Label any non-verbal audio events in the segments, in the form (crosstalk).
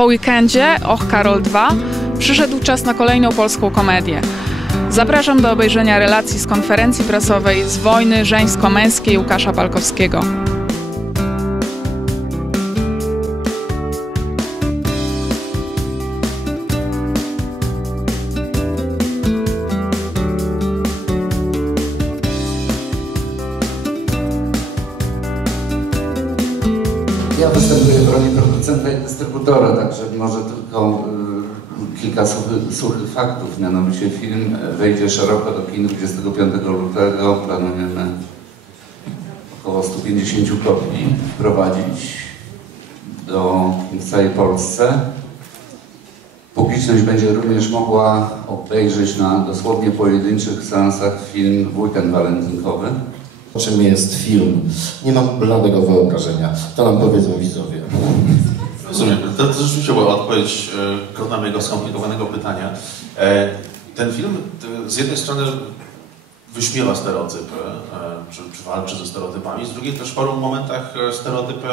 Po weekendzie, Och Karol 2, przyszedł czas na kolejną polską komedię. Zapraszam do obejrzenia relacji z konferencji prasowej z wojny żeńsko-męskiej Łukasza Palkowskiego. Ja występuję w roli producenta i dystrybutora, także może tylko y, kilka suchy, suchych faktów. Mianowicie film wejdzie szeroko do kin 25 lutego. Planujemy około 150 kopii wprowadzić do w całej Polsce. Publiczność będzie również mogła obejrzeć na dosłownie pojedynczych seansach film weekend walentynkowy. Czym jest film? Nie mam bladego wyobrażenia. To nam powiedzą widzowie. Rozumiem. To, to rzeczywiście była odpowiedź e, godna mojego skomplikowanego pytania. E, ten film z jednej strony wyśmiewa stereotypy, e, czy, czy walczy ze stereotypami, z drugiej też w paru momentach e, stereotypy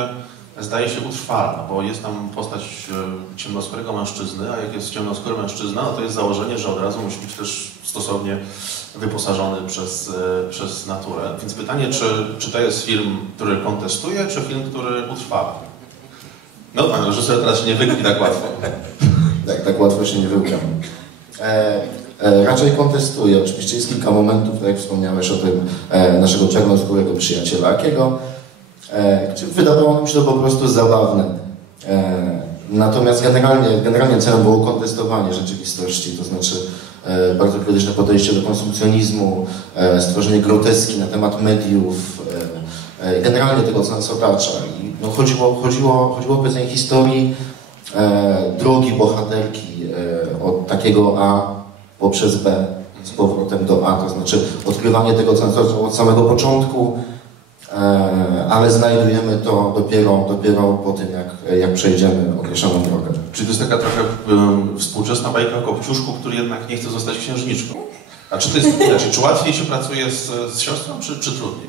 zdaje się utrwala, bo jest tam postać ciemnoskórego mężczyzny, a jak jest ciemnoskóry mężczyzna, no to jest założenie, że od razu musi być też stosownie wyposażony przez, e, przez naturę. Więc pytanie, czy, czy to jest film, który kontestuje, czy film, który utrwala? No pan reżyser teraz się nie wykli tak łatwo. (laughs) Tak, tak łatwo się nie wyłkam. E, e, raczej kontestuję. Oczywiście jest kilka momentów, tak jak wspomniałeś o tym e, naszego czarnoskórego przyjaciela Akiego, e, gdzie wydawało mi się to po prostu zabawne. E, natomiast generalnie, generalnie celem było kontestowanie rzeczywistości, to znaczy bardzo krytyczne podejście do konsumpcjonizmu, e, stworzenie groteski na temat mediów, e, e, generalnie tego co nas otacza. I, no, chodziło, chodziło, chodziło o powiedzenie historii e, drogi bohaterki e, od takiego A poprzez B z powrotem do A, to znaczy odkrywanie tego, co nas otacza od samego początku, e, ale znajdujemy to dopiero, dopiero po tym, jak, jak przejdziemy określoną drogę. Czyli to jest taka trochę współczesna bajka o Kopciuszku, który jednak nie chce zostać księżniczką. A czy to jest inaczej? (laughs) Czy łatwiej się pracuje z, z siostrą, czy, czy trudniej?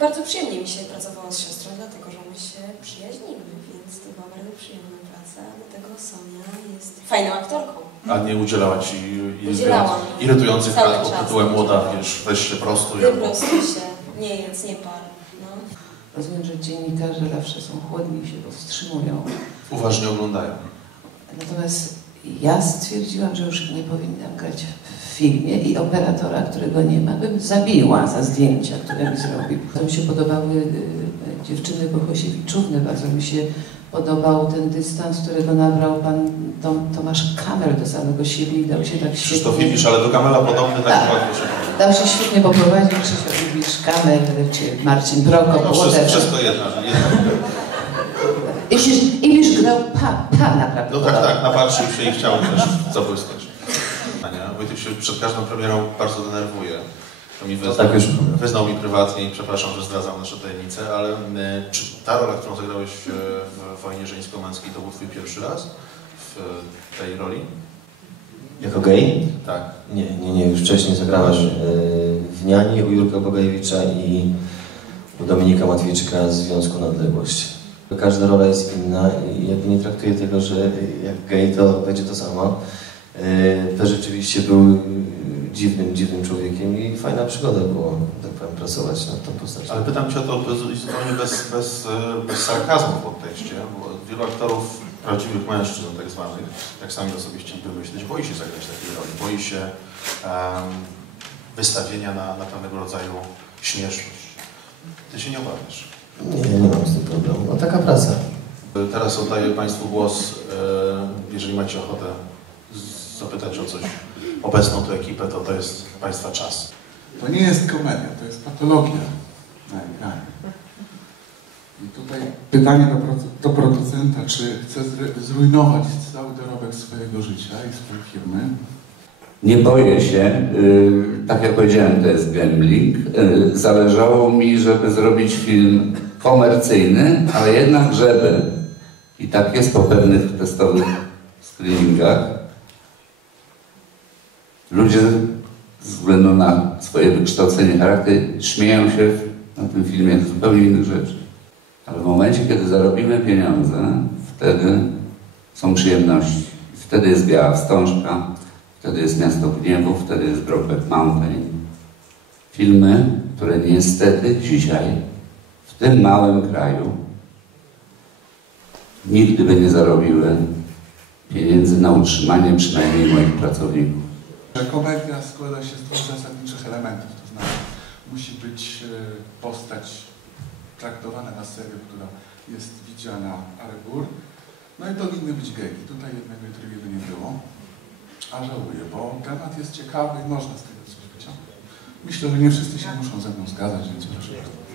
Bardzo przyjemnie mi się pracowało z siostrą, dlatego że my się przyjaźnimy, więc to była bardzo przyjemna praca. Do tego Sonia jest fajną aktorką. A nie udzielała ci irytujących rad pod tytułem młoda, wiesz, weź się prostuj. Wyprostuj się, nie jedz, nie par. Rozumiem, że dziennikarze zawsze są chłodni i się powstrzymują. Uważnie oglądają. Natomiast ja stwierdziłam, że już nie powinnam grać w filmie i operatora, którego nie ma, bym zabiła za zdjęcia, które mi zrobił. To mi się podobały y, dziewczyny Bohosiewiczówny, bardzo mi się podobał ten dystans, którego nabrał pan Tom, Tomasz Kamer do samego siebie i dał się tak Krzysztof świetnie... Ibisz, ale do Kamela podobny, tak Tak. Dał się świetnie poprowadzić Krzysztof Ibisz, Kamer czy Marcin Prokop, no, wszystko, wszystko jedna. Ibisz, Ibisz grał pa, pana, prawda? No tak, tak, napatrzył się i chciał też zabłysnąć. Wojtek się przed każdą premierą bardzo denerwuje. To mi wyznał, Tak już. wyznał mi prywatnie i przepraszam, że zdradzam nasze tajemnice, ale czy ta rola, którą zagrałeś w Wojnie Żeńsko-Męskiej, to był twój pierwszy raz w tej roli? Jako gej? Tak. Nie, nie, nie. Już wcześniej zagrałem e, w Niani u Jurka Bogajewicza i u Dominika Matwiejczyka z Związku Nadległość. Każda rola jest inna i jakby nie traktuję tego, że jak gej to będzie to samo. E, To rzeczywiście był dziwnym, dziwnym człowiekiem i fajna przygoda było, tak powiem, pracować nad tą postacią. Ale pytam Cię o to bez, zupełnie bez, bez, e, bez sarkazmu w podtekście, bo wielu aktorów, prawdziwych mężczyzn tak zwanych, jak sami osobiście myśleć, boi się zagrać takiej roli, boi się em, wystawienia na, na pewnego rodzaju śmieszność. Ty się nie obawiasz. Nie, nie mam z tym problemu. No taka praca. Teraz oddaję Państwu głos, e, jeżeli macie ochotę zapytać o coś obecną tu ekipę, to to jest Państwa czas. To nie jest komedia, to jest patologia na ekranie. I tutaj pytanie do, produ- do producenta, czy chce zrujnować cały dorobek swojego życia i swojej firmy. Nie boję się, y, tak jak powiedziałem, to jest gambling. Y, Zależało mi, żeby zrobić film komercyjny, ale jednak żeby, i tak jest po pewnych testowych screeningach, ludzie ze względu na swoje wykształcenie, charakter, śmieją się na tym filmie z zupełnie innych rzeczy. Ale w momencie, kiedy zarobimy pieniądze, wtedy są przyjemności. Wtedy jest Biała Wstążka, wtedy jest Miasto Gniewu, wtedy jest Brokeback Mountain. Filmy, które niestety dzisiaj w tym małym kraju nigdy by nie zarobiły pieniędzy na utrzymanie przynajmniej moich pracowników. Komedia składa się z dwóch zasadniczych elementów, to znaczy musi być e, postać traktowana na serio, która jest widziana ale gór, no i powinny być geji. Tutaj jednego i nie było, a żałuję, bo temat jest ciekawy i można z tego coś wyciągnąć. Myślę, że nie wszyscy się muszą ze mną zgadzać, więc proszę bardzo.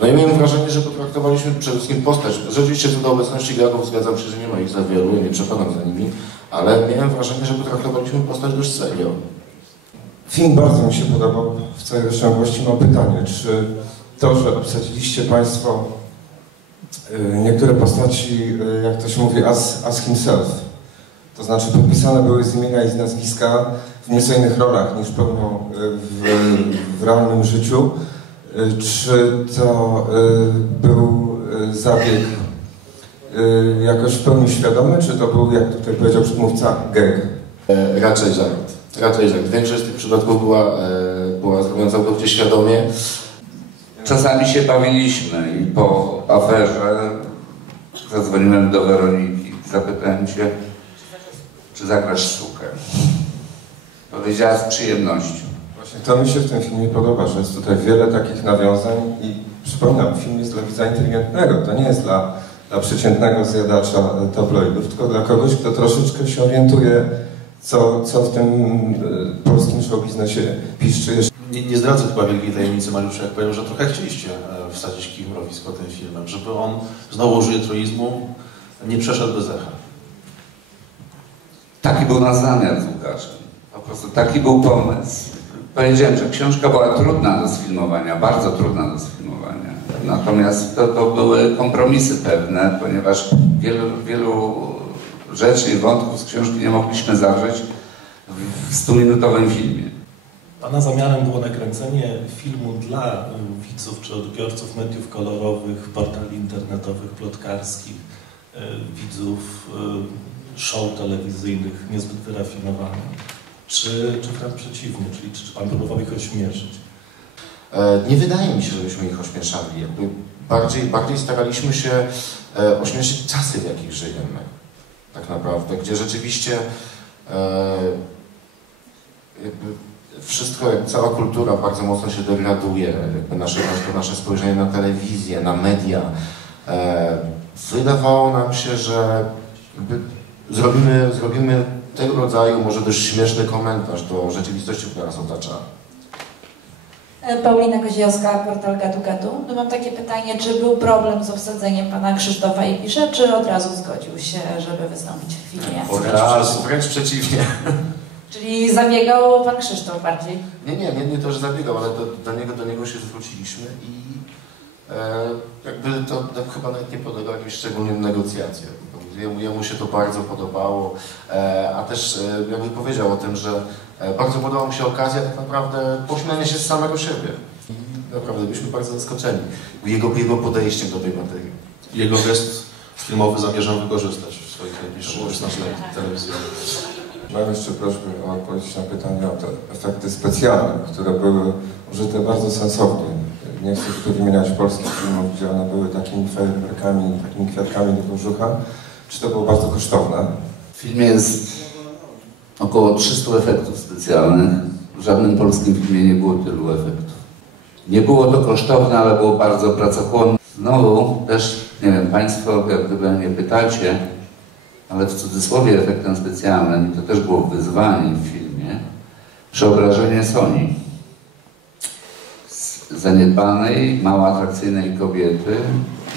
No i miałem wrażenie, że potraktowaliśmy przede wszystkim postać. Rzeczywiście co do obecności Gagów zgadzam się, że nie ma ich za wielu, nie przepadam za nimi, ale miałem wrażenie, że potraktowaliśmy postać dość serio. Film bardzo mi się podobał. W całej rozciągłości mam pytanie, czy to, że obsadziliście Państwo y, niektóre postaci, y, jak to się mówi, as, as himself, to znaczy podpisane były z imienia i z nazwiska w nieco innych rolach niż pełnią y, w, w realnym życiu, czy to był zabieg jakoś w pełni świadomy, czy to był, jak tutaj powiedział przedmówca, gag? E, Raczej żart. Raczej żart. Większość z tych przypadków była, e, była zrobiona całkowicie świadomie. Czasami się bawiliśmy i po aferze zadzwoniłem do Weroniki, zapytałem cię, czy zagrasz sztukę. Powiedziała z przyjemnością. Właśnie to mi się w tym filmie podoba, że jest tutaj wiele takich nawiązań i przypominam, film jest dla widza inteligentnego, to nie jest dla, dla przeciętnego zjadacza tabloidów, tylko dla kogoś, kto troszeczkę się orientuje, co, co w tym e, polskim show biznesie piszczy. Nie, nie zdradzę chyba wielkiej tajemnicy Mariusza, jak powiem, że trochę chcieliście e, wsadzić kij w mrowisko tym filmem, żeby on znowu użyje truizmu, nie przeszedł bez echa. Taki był nasz zamiar z Łukaszem. Po prostu taki był pomysł. Powiedziałem, że książka była trudna do sfilmowania, bardzo trudna do sfilmowania. Natomiast to, to były kompromisy pewne, ponieważ wielu, wielu rzeczy i wątków z książki nie mogliśmy zawrzeć w 100-minutowym filmie. Pana zamiarem było nakręcenie filmu dla y, widzów czy odbiorców mediów kolorowych, portali internetowych, plotkarskich, y, widzów y, show telewizyjnych niezbyt wyrafinowanych, czy, czy wręcz przeciwnie, czyli czy, czy Pan próbował ich ośmieszyć? E, Nie wydaje mi się, żebyśmy ich ośmieszali. Jakby bardziej, bardziej staraliśmy się e, ośmieszyć czasy, w jakich żyjemy. Tak naprawdę, gdzie rzeczywiście e, wszystko, cała kultura bardzo mocno się degraduje. Jakby nasze, nasze, spojrzenie na telewizję, na media. Wydawało nam się, że zrobimy, zrobimy tego rodzaju może dość śmieszny komentarz do rzeczywistości, która nas otacza. E, Paulina Koziowska, portal Gadu Gadu. No mam takie pytanie, czy był problem z obsadzeniem pana Krzysztofa Ipisza, czy od razu zgodził się, żeby wystąpić w filmie? Wręcz, wręcz przeciwnie. Czyli zabiegał pan Krzysztof bardziej. Nie, nie, nie, nie to, że zabiegał, ale do, do, niego, do niego się zwróciliśmy i e, jakby to, to chyba nawet nie podlega jakimś szczególnym negocjacjom. Jemu, jemu się to bardzo podobało, e, a też e, jakby powiedział o tym, że e, bardzo podobała mu się okazja tak naprawdę pośmiania się z samego siebie. I naprawdę byliśmy bardzo zaskoczeni jego, jego podejściem do tej materii. Jego gest filmowy zamierzam wykorzystać w swoich najbliższych wystąpieniach telewizyjnych. Mam jeszcze prośbę o odpowiedź na pytanie o te efekty specjalne, które były użyte bardzo sensownie. Nie chcę tu wymieniać polskich filmów, gdzie one były takimi fajerwerkami, takimi kwiatkami do brzucha. Czy to było bardzo kosztowne? W filmie jest około 300 efektów specjalnych. W żadnym polskim filmie nie było tylu efektów. Nie było to kosztowne, ale było bardzo pracochłonne. Znowu też, nie wiem, Państwo jak gdyby mnie pytacie, ale w cudzysłowie efektem specjalnym, to też było wyzwanie w filmie, przeobrażenie Sony. Z zaniedbanej, mało atrakcyjnej kobiety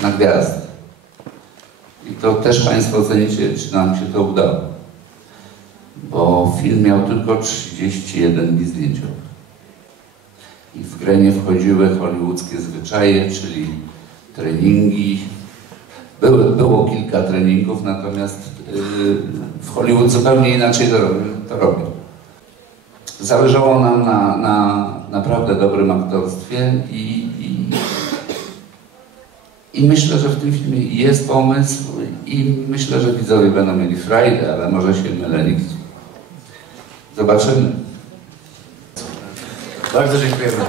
na gwiazdę. I to też Państwo ocenicie, czy nam się to udało. Bo film miał tylko 31 dni zdjęciowych. I w grę nie wchodziły hollywoodzkie zwyczaje, czyli treningi. Były, było kilka treningów, natomiast yy, w Hollywood zupełnie inaczej to, to robią. Zależało nam na, na naprawdę dobrym aktorstwie i, i I myślę, że w tym filmie jest pomysł i myślę, że widzowie będą mieli frajdę, ale może się mylę. Nikt... Zobaczymy. Bardzo dziękujemy.